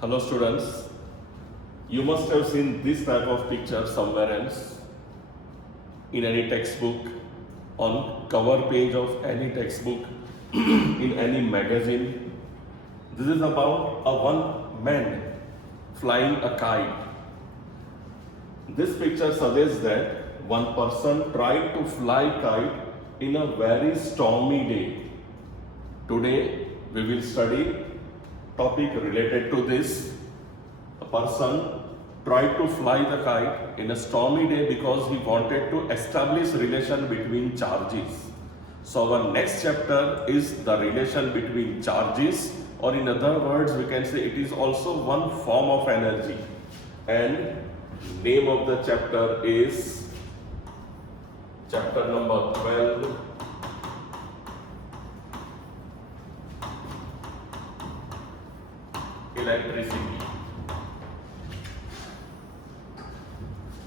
Hello students, you must have seen this type of picture somewhere else in any textbook, on cover page of any textbook, in any magazine. This is about a one man flying a kite. This picture suggests that one person tried to fly kite in a very stormy day. Today we will study topic related to this. A person tried to fly the kite in a stormy day because he wanted to establish relation between charges. So our next chapter is the relation between charges, or in other words we can say it is also one form of energy, and name of the chapter is chapter number 12, electricity.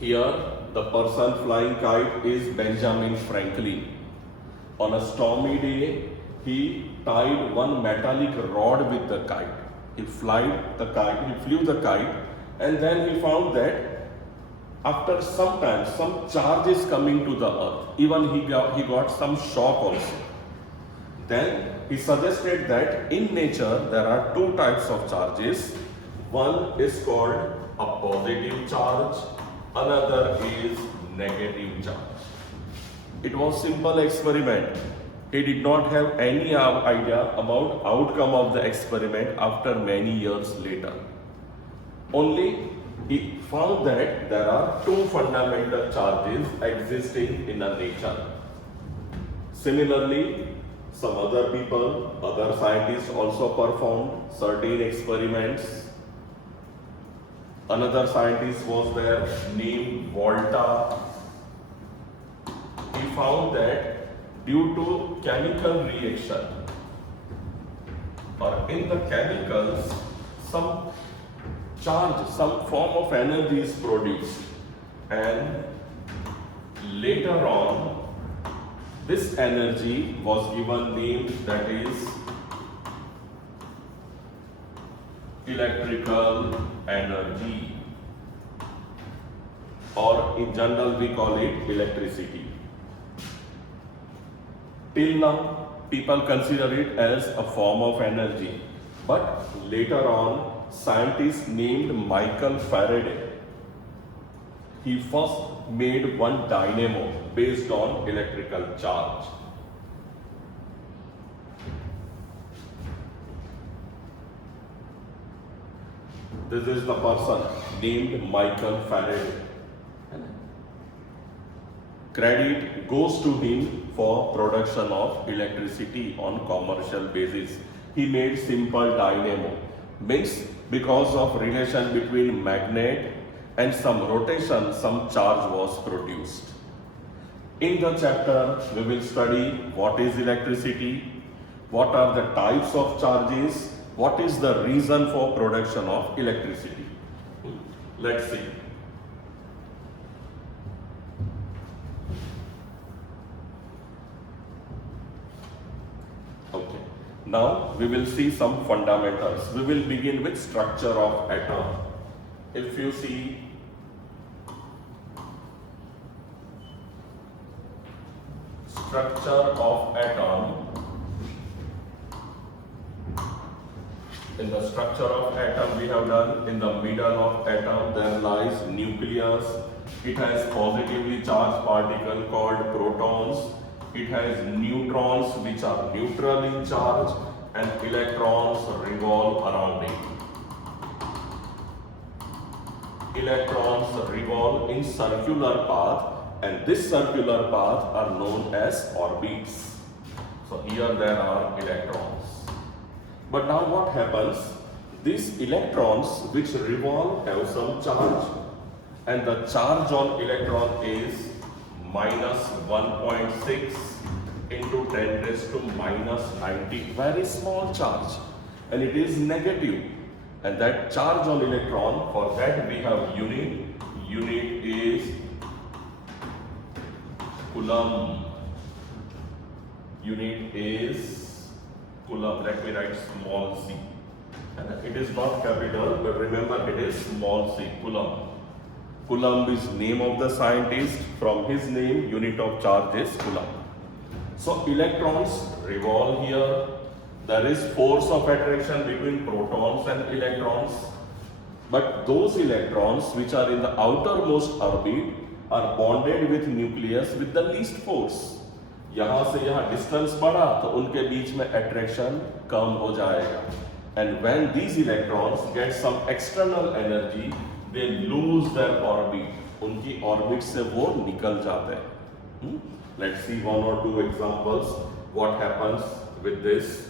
Here the person flying kite is Benjamin Franklin. On a stormy day, he tied one metallic rod with the kite. He flew the kite, and then he found that after some time, some charge is coming to the earth. Even he got some shock also. Then he suggested that in nature there are two types of charges. One is called a positive charge, another is negative charge. It was simple experiment. He did not have any idea about outcome of the experiment after many years later. Only he found that there are two fundamental charges existing in a nature. Similarly, some other people, other scientists also performed certain experiments. Another scientist was there named Volta. He found that due to chemical reaction, or in the chemicals, some charge, some form of energy is produced, and later on this energy was given name, that is electrical energy, or in general we call it electricity. Till now, people consider it as a form of energy, but later on, scientists named Michael Faraday, he first made one dynamo based on electrical charge. This is the person named Michael Faraday. Credit goes to him for production of electricity on commercial basis. He made simple dynamo. Means because of relation between magnet and some rotation, some charge was produced. In the chapter, we will study what is electricity, what are the types of charges, what is the reason for production of electricity. Let's see. Okay. Now we will see some fundamentals. We will begin with structure of atom. If you see structure of atom, in the structure of atom we have done, in the middle of atom there lies nucleus. It has positively charged particle called protons. It has neutrons which are neutral in charge, and electrons revolve around it. Electrons revolve in circular path, and this circular path are known as orbits. So here there are electrons. But now what happens? These electrons which revolve have some charge, and the charge on electron is minus 1.6 into 10 raised to minus 90. Very small charge, and it is negative. And that charge on electron, for that we have unit. Unit is Coulomb. Unit is Coulomb. Let me write small c. It is not capital, but remember it is small c, Coulomb. Coulomb is name of the scientist. From his name, unit of charge is Coulomb. So electrons revolve here. There is force of attraction between protons and electrons. But those electrons which are in the outermost orbit are bonded with nucleus with the least force. यहाँ से यहाँ distance बढ़ा तो उनके बीच में attraction कम हो जाएगा. And when these electrons get some external energy, they lose their orbit. उनकी orbit से वो निकल जाते हैं. Let's see one or two examples. What happens with this?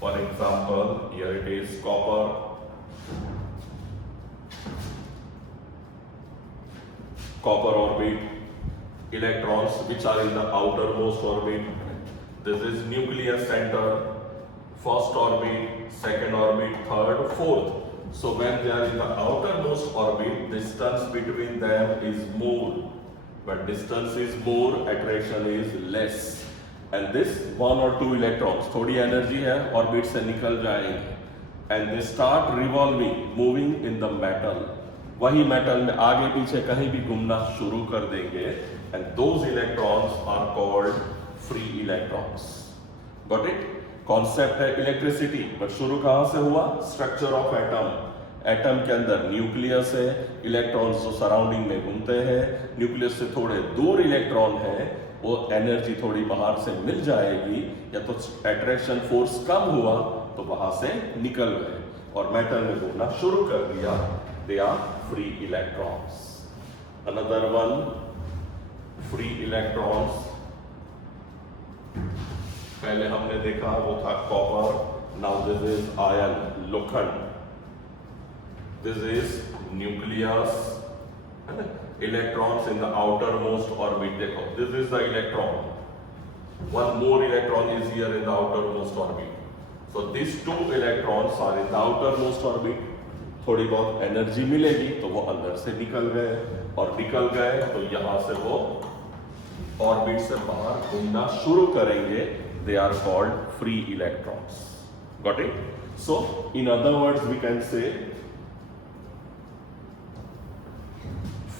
For example, here it is copper. Copper orbit, electrons which are in the outermost orbit. This is nucleus center, first orbit, second orbit, third, fourth. So when they are in the outermost orbit, distance between them is more. But distance is more, attraction is less. And this one or two electrons, थोड़ी energy है, orbit से निकल जाएंगे. And they start revolving, moving in the metal. वही metal में आगे पीछे कहीं भी घूमना शुरू कर देंगे. And those electrons are called free electrons. Got it? Concept है इलेक्ट्रिसिटी, बट शुरू कहाँ से हुआ? Structure of atom. एटम के अंदर न्यूक्लियस है, इलेक्ट्रॉन्स जो सराउंडिंग में घूमते हैं, न्यूक्लियस से थोड़े दूर इलेक्ट्रॉन है, वो एनर्जी थोड़ी बाहर से मिल जाएगी, या तो अट्रैक्शन फोर्स कम हुआ तो वहां से निकल गए और मेटल में घूमना शुरू कर दिया. They are free electrons. Another one, free electrons. पहले हमने देखा वो था copper. Now this is iron, लोखंड. This is nucleus. Electrons in the outermost orbit. देखो, this is the electron. One more electron is here in the outermost orbit. So these two electrons are in the outermost orbit. थोड़ी बहुत energy मिलेगी तो वो अंदर से निकल गए, और निकल गए तो यहाँ से वो ऑर्बिट से बाहर घूमना शुरू करेंगे. They are called free electrons. Got it? So in other words we can say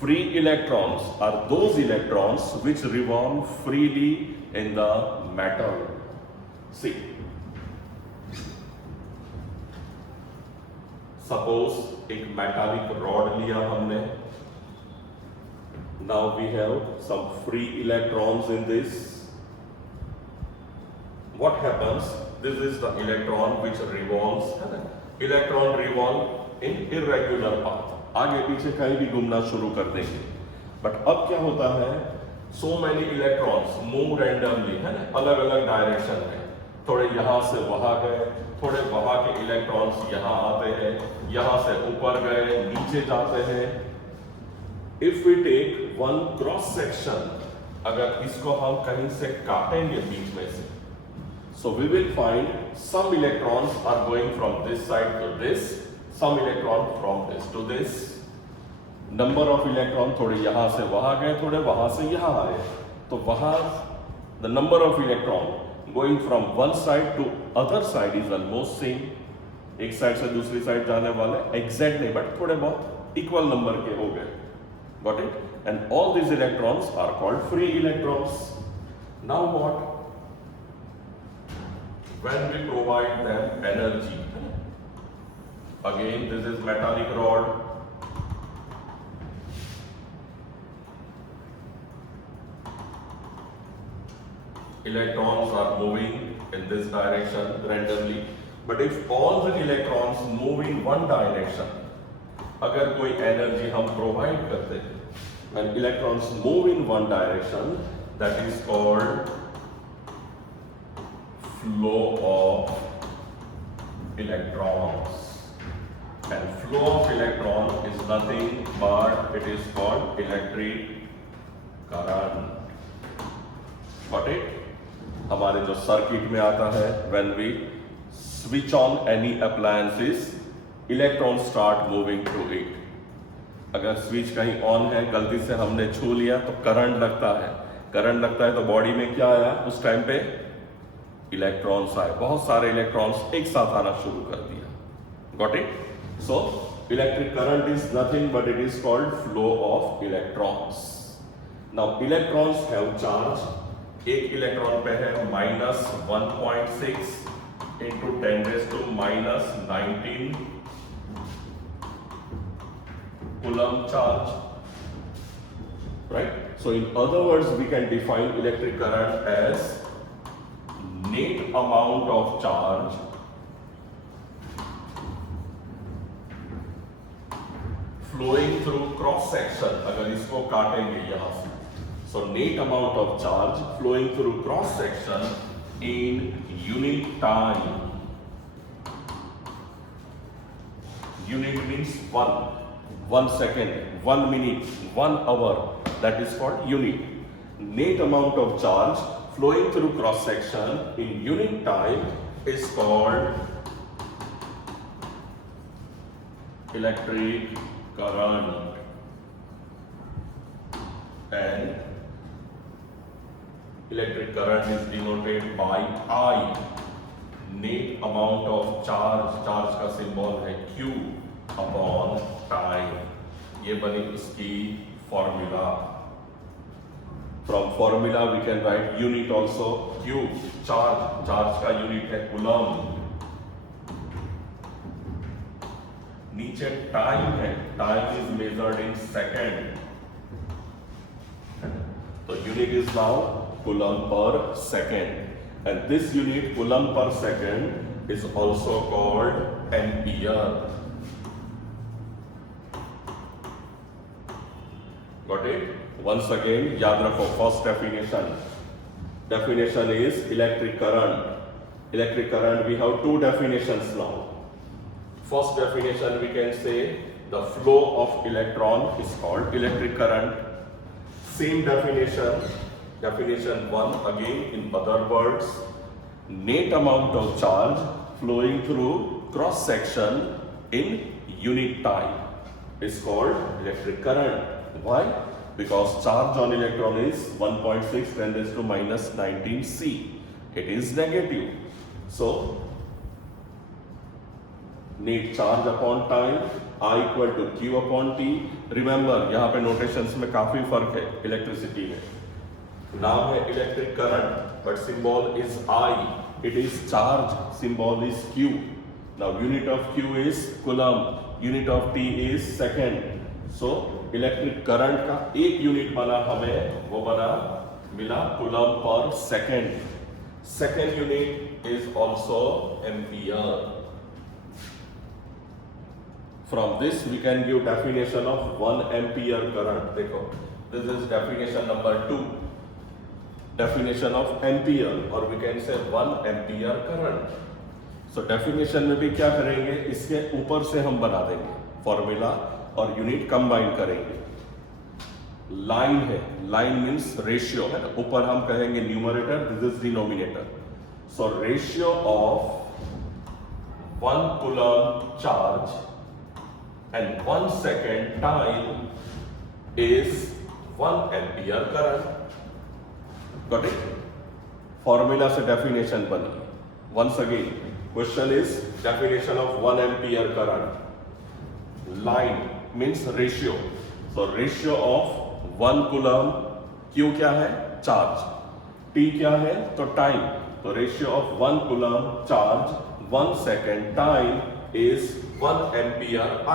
free electrons are those electrons which revolve freely in the metal. See, suppose एक मेटालिक रॉड लिया हमने. Now we have some free electrons in this. What happens? This is the electron which revolves. Electron revolve in irregular path, आगे पीछे कहीं भी घूमना शुरू कर देंगे. बट अब क्या होता है? So many electrons move randomly, है ना, अलग अलग डायरेक्शन में. थोड़े यहां से वहां गए, थोड़े वहां के इलेक्ट्रॉन्स यहां आते हैं, यहां से ऊपर गए, नीचे जाते हैं. If we take one cross section, अगर इसको हम कहीं से काटेंगे बीच में से, so we will find some electrons are going from this side to this, some electron from this to this. Number of electron थोड़े यहां से वहां गए, थोड़े वहां से यहां आए, तो वहां the number of electron going from one side to other side is almost same. एक साइड से दूसरी साइड जाने वाले एग्जैक्ट नहीं, बट थोड़े बहुत इक्वल नंबर के हो गए. Got it? And all these electrons are called free electrons. Now what? When we provide them energy, again this is metallic rod. Electrons are moving in this direction randomly, but if all the electrons move in one direction, अगर कोई energy हम provide करते हैं, when electrons move in one direction, that is called flow of electrons. And flow of electron is nothing but it is called electric current. Got it? हमारे जो circuit में आता है, when we switch on any appliances, electrons start moving through it. अगर switch कहीं on है, गलती से हमने छू लिया तो करंट लगता है। करंट लगता है तो बॉडी में क्या आया उस टाइम पे? इलेक्ट्रॉन्स आए, बहुत सारे इलेक्ट्रॉन्स एक साथ आना शुरू कर दिया। Got it? So electric current is nothing but it is called flow of electrons. Now electrons have charge. एक इलेक्ट्रॉन पे है -1.6 into 10⁻⁻19 coulomb charge, right? So in other words, we can define electric current as net amount of charge flowing through cross section। अगर इसको काटेंगे यहां से, so net amount of charge flowing through cross section in unit time। Unit means 1 second, 1 minute, 1 hour, that is called unit। Net amount of charge flowing through cross section in unit time is called electric current, and electric current is denoted by I। net amount of charge, charge का symbol है Q upon time. ये बनी इसकी फॉर्मूला। From formula we can write unit also Q। Charge का unit है coulomb. नीचे time है, time is measured in second, तो unit is now coulomb per second, and this unit coulomb per second is also called ampere। got it? Once again याद रखो, first definition is electric current we have two definitions now। first definition we can say the flow of electron is called electric current। same definition 1 again in other words, net amount of charge flowing through cross section in unit time is called electric current। why? Because charge on electron is 1.6 10⁻⁻19 C, it is negative, so net charge upon time I equal to Q upon T। remember यहाँ पे notations में काफी फर्क है electricity में। नाम है electric current but symbol is I, it is charge, symbol is Q। now unit of Q is coulomb, unit of T is second, so electric current का एक यूनिट बना हमें, वो मिला coulomb per second। second unit is also ampere। from this we can give definition of 1 ampere current। देखो, this is definition number 2, definition of ampere, or we can say 1 ampere current। so definition में भी क्या करेंगे, इसके ऊपर से हम बना देंगे फॉर्मूला और यूनिट कंबाइन करेंगे। लाइन है, लाइन मीन्स रेशियो है ना, ऊपर हम कहेंगे numerator, this is denominator. So ratio of 1 coulomb charge and 1 second time is 1 ampere current। got it? Formula से डेफिनेशन बनी। once again question is definition of 1 ampere current। line means ratio, so ratio of 1 coulomb, Q क्या है? Charge. T क्या है? तो time, तो ratio of 1 coulomb charge 1 second time is 1 ampere I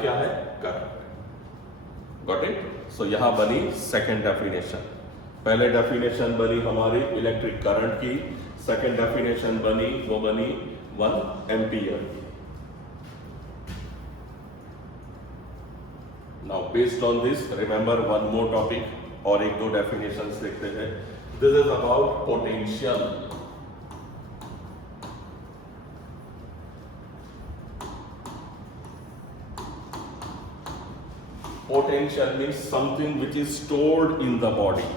क्या है? करंट। got it? so यहां बनी सेकेंड डेफिनेशन। पहले डेफिनेशन बनी हमारी इलेक्ट्रिक करंट की, सेकेंड डेफिनेशन बनी 1 एम्पियर की। Now based on this remember one more topic और एक दो definitions लिखते हैं। This is about potential। Potential means something which is stored in the body।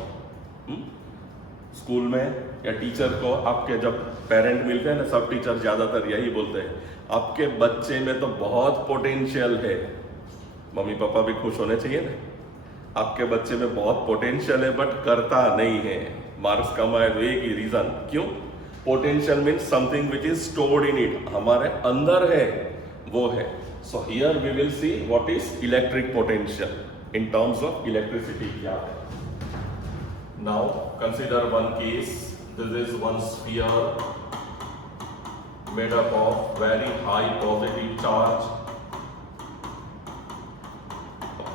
School में या टीचर को आपके जब पेरेंट मिलते हैं ना, सब टीचर ज्यादातर यही बोलते हैं, आपके बच्चे में तो बहुत पोटेंशियल है, मम्मी पापा भी खुश होने चाहिए ना। आपके बच्चे में बहुत पोटेंशियल है बट करता नहीं है, मार्क्स कम आए तो एक ही रीजन। क्यों? Potential means something which is stored in it, हमारे अंदर है, वो है। So here we will see what is electric potential in terms of electricity क्या है। Now consider one case, this is one sphere made up of very high positive charge।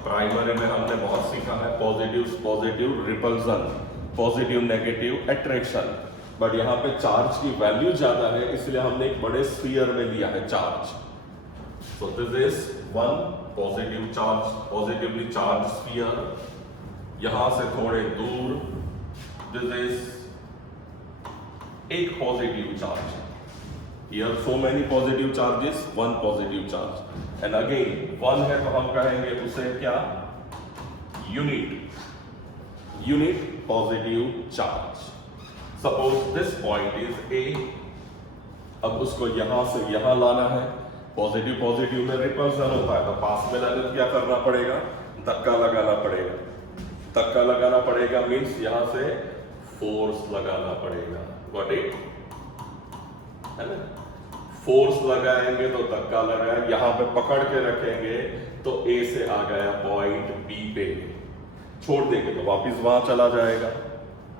Primary में हमने बहुत सीखा है positive repulsion, positive negative attraction, but यहाँ पे charge की वैल्यू ज्यादा है इसलिए हमने एक बड़े स्फीयर में लिया है charge. So this is one positive charge, positively charge sphere. यहां से थोड़े दूर दिस इज एक positive charge. Here so many positive charges, one positive charge, and again one है तो हम कहेंगे उसे क्या? Unit positive charge। Suppose this point is A। अब उसको यहां से यहां लाना है। पॉजिटिव में रिपल्सन होता है तो पास में लाने क्या करना पड़ेगा? धक्का लगाना पड़ेगा। धक्का लगाना पड़ेगा मीन्स यहां से फोर्स लगाना पड़ेगा। Got it? है ना? फोर्स लगाएंगे तो धक्का लगाए, यहां पे पकड़ के रखेंगे तो ए से आ गया पॉइंट बी पे, छोड़ देंगे तो वापस वहां चला जाएगा,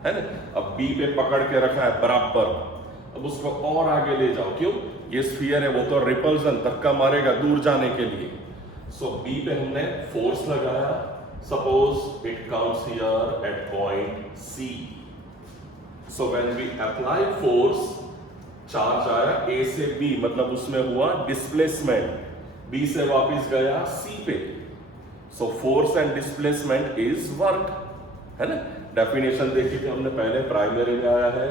है ना। अब बी पे पकड़ के रखा है बराबर, अब उसको और आगे ले जाओ। क्यों? ये स्फीयर है, वो तो रिपल्सन धक्का मारेगा दूर जाने के लिए। सो बी पे हमने फोर्स लगाया। Suppose it comes here at point C. So when we apply force, charge आया ए से बी, मतलब उसमें हुआ डिस्प्लेसमेंट, बी से वापस गया सी पे। So force and displacement is work, है ना। डेफिनेशन देखी थी हमने पहले, प्राइमरी में आया है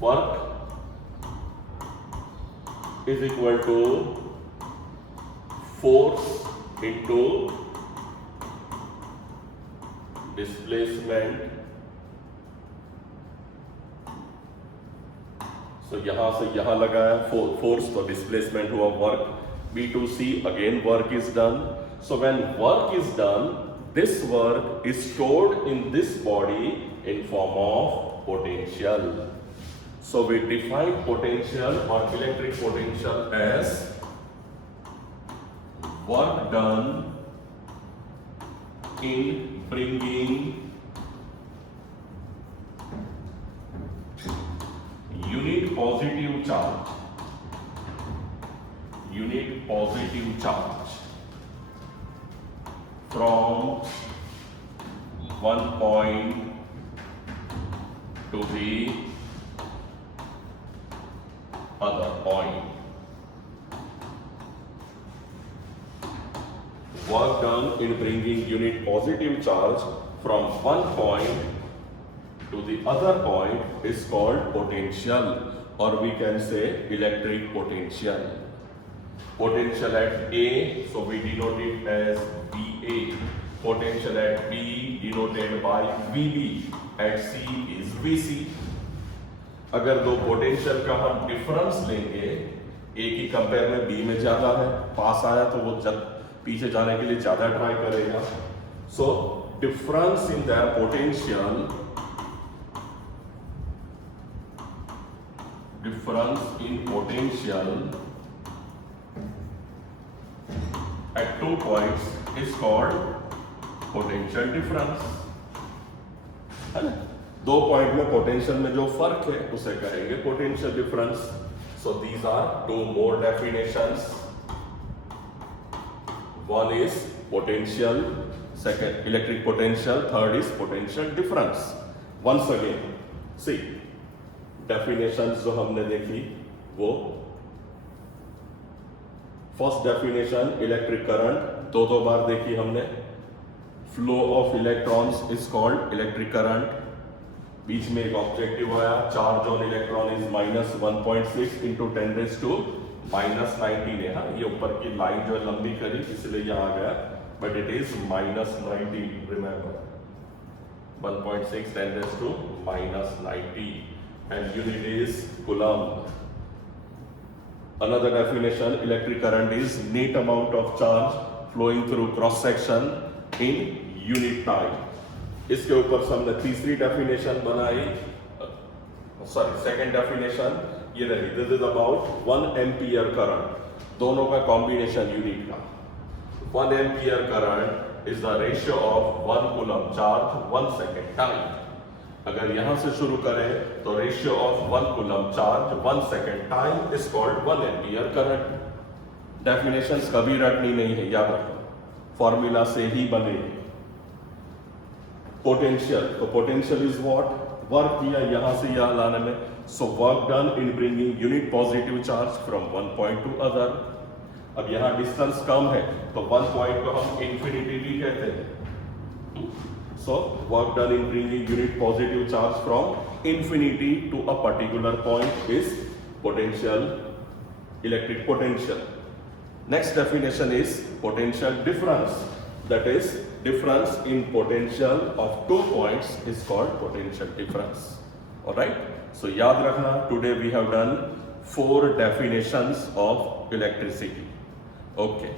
work is equal to force into displacement. So यहां से यहां लगाया फोर्स तो डिस्प्लेसमेंट हुआ work, B to C again work is done। So when work is done, this work is stored in this body in form of potential। So we define potential or electric potential as work done in bringing unit positive charge from one point to the other point। Work done in bringing unit positive charge from one point to the other point is called potential, or we can say electric potential। Potential at A, so we denote it as VA। Potential at B denoted by VB। At C is VC। अगर दो potential का हम difference लेंगे, A की compare में B में ज्यादा है, पास आया तो वो पीछे जाने के लिए ज्यादा ट्राई करेगा। So difference in their potential, difference in potential at 2 points is called potential difference, है ना। 2 पॉइंट में पोटेंशियल में जो फर्क है उसे कहेंगे potential difference. So these are 2 more definitions। One is potential, second electric potential, third is potential difference। Once again see definitions जो हमने देखी वो, फर्स्ट डेफिनेशन इलेक्ट्रिक करंट दो बार देखी हमने। Flow of electrons is called electric current. बीच में एक ऑब्जेक्टिव आया, charge on electron is -1.6 into 10⁻⁻19 है। हाँ, ये ऊपर की लाइन जो लंबी करी इसलिए यहाँ आ गया, but it is -90। Remember 1.6 10⁻⁻90 and unit is coulomb। Another definition, electric current is neat amount of charge flowing through cross section in unit time. इसके ऊपर से हमने तीसरी डेफिनेशन बनाई, सेकंड डेफिनेशन ये रही, this is about 1 ampere current, दोनों का कॉम्बिनेशन यूनिट का। 1 ampere current is the ratio of 1 coulomb charge 1 second time. अगर यहां से शुरू करें तो ratio of 1 coulomb charge 1 second time is called 1 ampere current. Definitions कभी रटनी नहीं है, याद रखो, फॉर्मूला से ही बनेगी। पोटेंशियल, तो पोटेंशियल इज व्हाट, वर्क किया यहां से यहां लाने में, सो work done in bringing unit positive charge from one point two other. अब यहां डिस्टेंस कम है तो वन पॉइंट को हम इंफिनिटी भी कहते हैं। So work done in bringing unit positive charge from infinity to a particular point is potential, electric potential. Next definition is potential difference, that is difference in potential of 2 points is called potential difference. Alright, so याद रखना, today we have done 4 definitions of electricity. Okay.